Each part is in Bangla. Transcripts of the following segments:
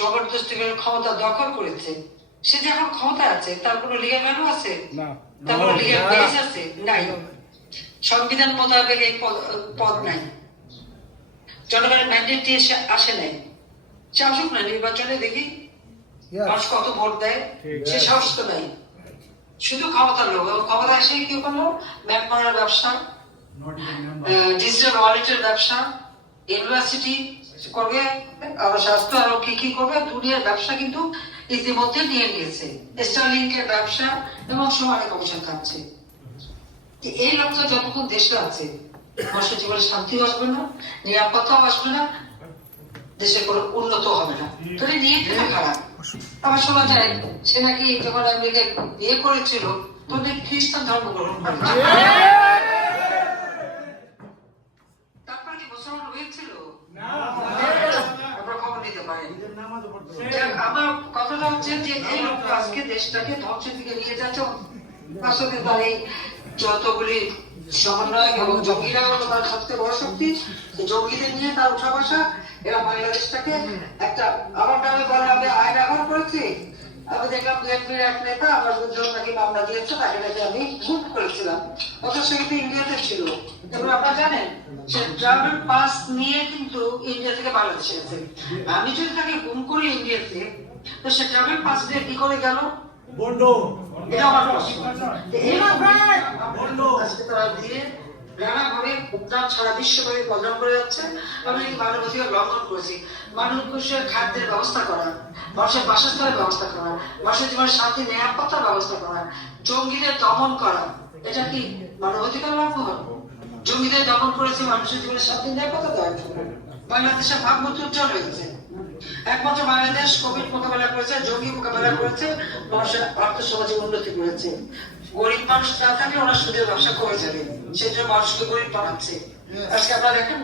জবরদস্তি করে ক্ষমতা দখল করেছে। সে যে এখন ক্ষমতা আছে তার কোনো লিগেল ভ্যালু আছে? না। তার কোনো বেস আছে? নাই। সংবিধান মোতাবেক এই পদ নাই। জনগণের ম্যান্ডেট দিয়ে সে আসে নাই। সে আসুক না নির্বাচনে দেখি মানুষ কত ভোট দেয়। সে সাহস তো নাই। শুধু ক্ষমতার লোক এবং ক্ষমতা এসে কি করল? ব্যাংক ব্যবসা ডিজিটাল ওয়ালেটের ব্যবসা ইউনিভার্সিটি করবে স্বাস্থ্য, আরও কি কি করবে, দুনিয়ার ব্যবসা কিন্তু ইতিমধ্যে নিয়ে নিয়েছে। ব্যবসা এবং সমানে কমিশন খাচ্ছে। এই লোকটা যতক্ষণ দেশে আছে জীবনে আসবে না, নিরাপত্তাও আসবে না দেশের কোনো উন্নত হবে না। তাহলে নিয়ে খারাপ শোনা যায়, সে নাকি যখন আমেরিকায় বিয়ে করেছিল, তখন খ্রিস্টান ধর্ম গ্রহণ করে তারপর কি মুসলমান হয়েছিল আপনারা খবর নিতে পারেন যাক, আমার কথাটা হচ্ছে যে এই লোকটা আজকে দেশটাকে ধ্বংসের দিকে নিয়ে যাচ্ছে? আসলে তার এই যতগুলি সমন্বয় এবং জঙ্গিরা হলো তার সবচেয়ে বড় শক্তি জঙ্গিদের নিয়ে তার উঠা বসা, এরা বাংলাদেশটাকে একটা, আমার নামে বলে, আমি করেছি। আমি দেখলাম এক নেতা আমার নাকি মামলা দিয়েছে, তাকে নাকি আমি করেছিলাম। সে কিন্তু ইন্ডিয়াতে ছিল। এবং আপনারা জানেন? সে ট্রাভেল পাস নিয়ে কিন্তু ইন্ডিয়া থেকে বাংলাদেশে গেছে আমি যদি তাকে গুম করি ইন্ডিয়াতে, তো সে ট্রাভেল পাস দিয়ে কি করে গেল? এটা আমার প্রশ্ন তো এইভাবে আজকে তারা দিয়ে নানাভাবে উদ্যান সারা বিশ্বব্যাপী প্রদান করে যাচ্ছে আমরা এই মানবাধিকার লঙ্ঘন করেছি মানুষের খাদ্যের ব্যবস্থা করা মানুষের বাসস্থানের ব্যবস্থা করা মানুষের জীবনের শান্তি নিরাপত্তার ব্যবস্থা করা জঙ্গিদের দমন করা এটা কি মানবাধিকার লঙ্ঘন জঙ্গিদের দমন করেছে মানুষের জীবনে শান্তি নিরাপত্তা দেওয়ার জন্য বাংলাদেশের ভাবমূর্তি উজ্জ্বল হয়েছে একমাত্র বাংলাদেশ কোভিড মোকাবেলা করেছে জঙ্গি মোকাবেলা করেছে মানুষের আর্থ সমাজে উন্নতি করেছে। গরিব মানুষ না থাকলে ওরা সুদের ব্যবসা করে যাবে। সেই জন্য মানুষকে গরিব বানাচ্ছে। আজকে আপনারা দেখেন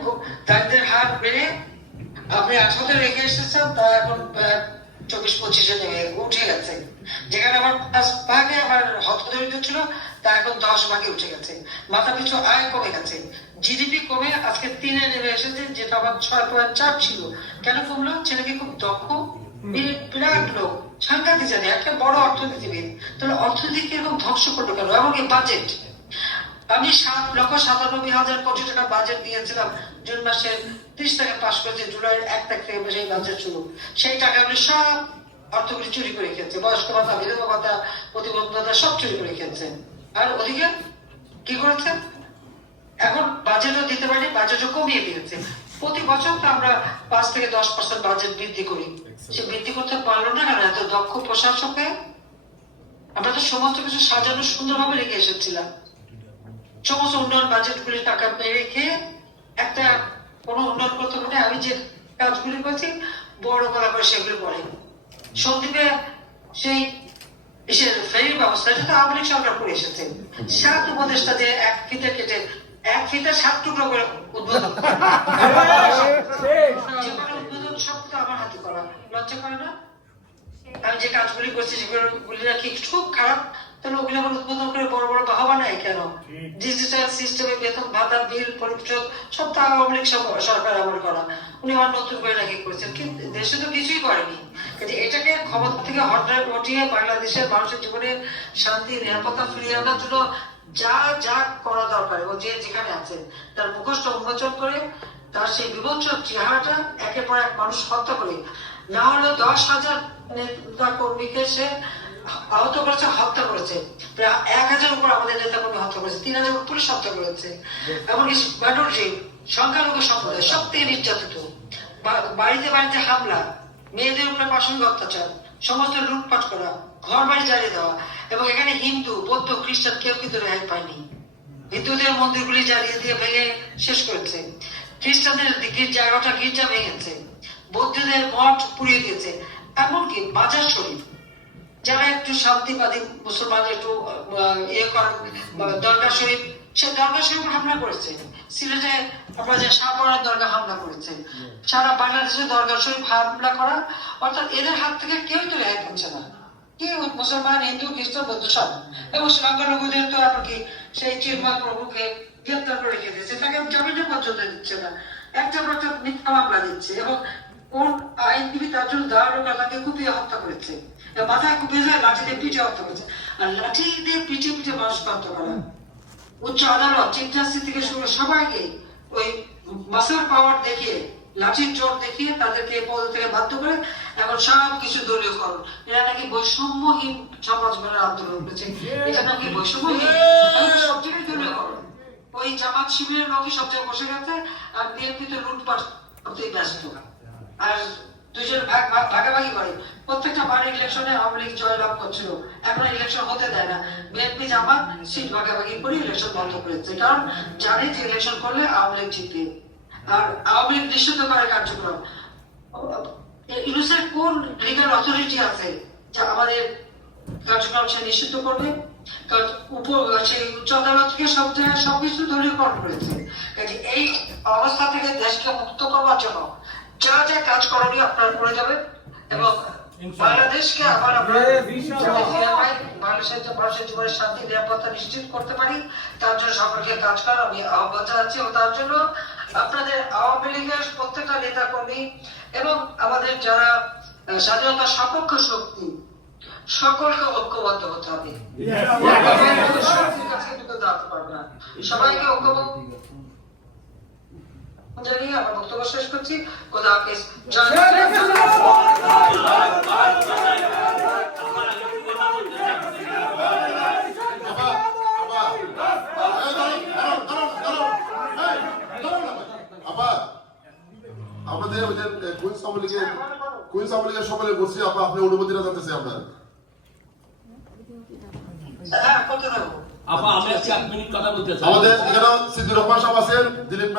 দারিদ্রের হার বেড়ে আপনি আঠারোতে রেখে এসেছেন তা এখন চব্বিশ পঁচিশে নেমে উঠে গেছে। যেখানে আমার পাঁচ ভাগে আমার হতদরিদ্র ছিল তা এখন দশ ভাগে উঠে গেছে। মাথা পিছু আয় কমে গেছে। জিডিপি কমে আজকে তিনে নেমে এসেছে, যেটা আমার ছয় পয়েন্ট চার ছিল। কেন কমলো? ছেলেকে খুব দক্ষ বিরাট লোক, সাংঘাতিক জানে একটা বড় অর্থনীতিবিদ। তাহলে অর্থনীতি কীরকম ধ্বংস করল কেন? এমনকি বাজেট আমি সাত লক্ষ সাতানব্বই হাজার কোটি টাকা বাজেট দিয়েছিলাম, জুন মাসের ত্রিশ তারিখে পাশ করেছে জুলাই এক তারিখ থেকে সেই বাজেট শুরু। সেই টাকা আপনি সব অর্থগুলি চুরি করে খেয়েছে। বয়স্ক ভাতা, বিধবা ভাতা প্রতিবন্ধতা সব চুরি করে খেয়েছে। আর ওদিকে কি করেছে এখন বাজেটও দিতে পারি বাজেটও কমিয়ে দিয়েছে। প্রতি বছর তো আমরা পাঁচ থেকে দশ পার্সেন্ট বাজেট বৃদ্ধি করি। সে বৃদ্ধি করতে পারল না কেন? এত দক্ষ প্রশাসকে আমরা তো সমস্ত কিছু সাজানো সুন্দরভাবে রেখে এসেছিলাম। সমস্ত উন্নয়ন বাজেট গুলি টাকা পেয়ে রেখে একটা কোনো উন্নয়ন করতে পারে আমি যে কাজগুলি করছি বড় করা করে সেগুলি বলে সন্দীপে সেই ফেরির ব্যবস্থা এটা তো আওয়ামী লীগ সরকার করে এসেছে। সাত উপদেষ্টা যে এক ফিতে কেটে এক ফিতে সাত টুকরো করে উদ্বোধন করে। যে কোনো উদ্বোধন সব আমার হাতে করা। লজ্জা করে না? আমি যে কাজগুলি করছি সেগুলো কি খুব খারাপ? তাহলে ওগুলো আবার উদ্বোধন করে বড় বড় বাহবা নেয় কেন? ডিজিটাল সিস্টেমে বেতন ভাতা বিল পরিশোধ সব তো আওয়ামী লীগ সরকার আমল করা। উনি আবার নতুন করে নাকি করেছেন। কিন্তু দেশে তো কিছুই করেনি। কিন্তু এটাকে ক্ষমতা থেকে হটায় হটিয়ে বাংলাদেশের মানুষের জীবনে শান্তি নিরাপত্তা ফিরিয়ে আনার জন্য যা যা করা দরকার এবং যে যেখানে আছেন, তার মুখোশটা উন্মোচন করে, তার সেই বিভৎস চেহারাটা একের পর এক মানুষ হত্যা করে। না হলে দশ হাজার নেতা কর্মীকে সে আহত করেছে, হত্যা করেছে। প্রায় এক হাজার উপর আমাদের নেতা কর্মী হত্যা করেছে, তিন হাজার পুলিশ হত্যা করেছে। এমনকি ব্যানার্জি সংখ্যালঘু সম্প্রদায় সব থেকে নির্যাতিত বাড়িতে বাড়িতে হামলা, মেয়েদের উপরে প্রাসঙ্গিক অত্যাচার। সমস্ত লুটপাট করা ঘর বাড়ি জ্বালিয়ে দেওয়া এবং এখানে হিন্দু, বৌদ্ধ, খ্রিস্টান কেউ কিন্তু রেহাই পায়নি। হিন্দুদের মন্দিরগুলি জ্বালিয়ে দিয়ে ভেঙে শেষ করেছে। খ্রিস্টানদের গির্জা গির্জা ভেঙেছে। বৌদ্ধদের মঠ পুড়িয়ে দিয়েছে। এমনকি বাজার শরীফ। যারা একটু শান্তিবাদী মুসলমান একটু ইয়ে করেন দরগা শরীফ সে দরগা শরীফ হামলা করেছে। সিলেটে আপনার যে শাহপড়ার দরগা হামলা করেছে। সারা বাংলাদেশে দরগা শরীফ হামলা করা, অর্থাৎ এদের হাত থেকে কেউই তো রেহাই পাচ্ছে না। কি মুসলমান, হিন্দু, খ্রিস্টান, বৌদ্ধ সব। এবং সংখ্যালঘুদের তো এমনকি সেই চিন্ময় প্রভুকে গ্রেপ্তার করে রেখে দিয়েছে। তাকে জামিনে পর্যন্ত দিচ্ছে না। একটা একটা মিথ্যা মামলা দিচ্ছে এবং কোন আইনজীবী তার জন্য দাঁড়ানো তাকে কুপিয়ে হত্যা করেছে। মাথায় কুপিয়ে যায় লাঠি দিয়ে পিঠে হত্যা করেছে। আর লাঠি দিয়ে পিঠে পিঠে মানুষ হত্যা করা। উচ্চ আদালত চিফ জাস্টিস থেকে শুরু সবাইকে ওই মাসেল পাওয়ার দেখিয়ে, লাঠির জোর দেখিয়ে তাদেরকে পদ থেকে বাধ্য করে এখন সব কিছু দলীয়করণ। এরা নাকি বৈষম্যহীন সমাজ গড়ার আন্দোলন করেছে। এটা নাকি বৈষম্যহীন? সব জায়গায় দলীয়করণ। ওই জামাত শিবিরের লোকই সব জায়গায় বসে গেছে, আর বিএনপি তো লুটপাট করতেই ব্যস্ত। আর দুজন ভাগ ভাগ ভাগাভাগি করে। প্রত্যেকটা বার ইলেকশনে আওয়ামী লীগ জয়লাভ করছিল। এখন ইলেকশন হতে দেয় না। বিএনপি জামাত সিট ভাগাভাগি করে ইলেকশন বন্ধ করেছে কারণ জানে যে ইলেকশন করলে আওয়ামী লীগ জিতবে। আর আওয়ামী লীগ নিষিদ্ধ করে কার্যক্রম। ইউনুসের কোন লিগাল অথরিটি আছে যা আমাদের কার্যক্রম সে নিষিদ্ধ করবে? কারণ উপ সেই উচ্চ আদালত থেকে সব জায়গায় সবকিছু দলীয়করণ করেছে। এই অবস্থা থেকে দেশকে মুক্ত করবার জন্য যা যা কাজ করণীয় আপনারা করে যাবেন এবং বাংলাদেশকে আবার আমরা বাংলাদেশের যে মানুষের জীবনের শান্তি নিরাপত্তা নিশ্চিত করতে পারি। তার জন্য সকলকে কাজ করার আমি আহ্বান জানাচ্ছি এবং তার জন্য আপনাদের আওয়ামী লীগের প্রত্যেকটা নেতা কর্মী এবং আমাদের যারা স্বাধীনতা সপক্ষ শক্তি সকলকে ঐক্যবদ্ধ হতে হবে। সবাইকে ঐক্যবদ্ধ জানিয়ে আমার বক্তব্য শেষ করছি। খোদা হাফেজ। আমাদের ওই যে কুইন্স আওয়ামী লীগের কুইন্স আওয়ামী লীগের সকলে বলছি আপা আপনি অনুমতিটা জানতেছি আপনার হ্যাঁ করতে আপা আমি আজকে এক মিনিট কথা বলতে চাই। আমাদের এখানে সিদ্দুর রহমান সাহেব আছেন দিলীপ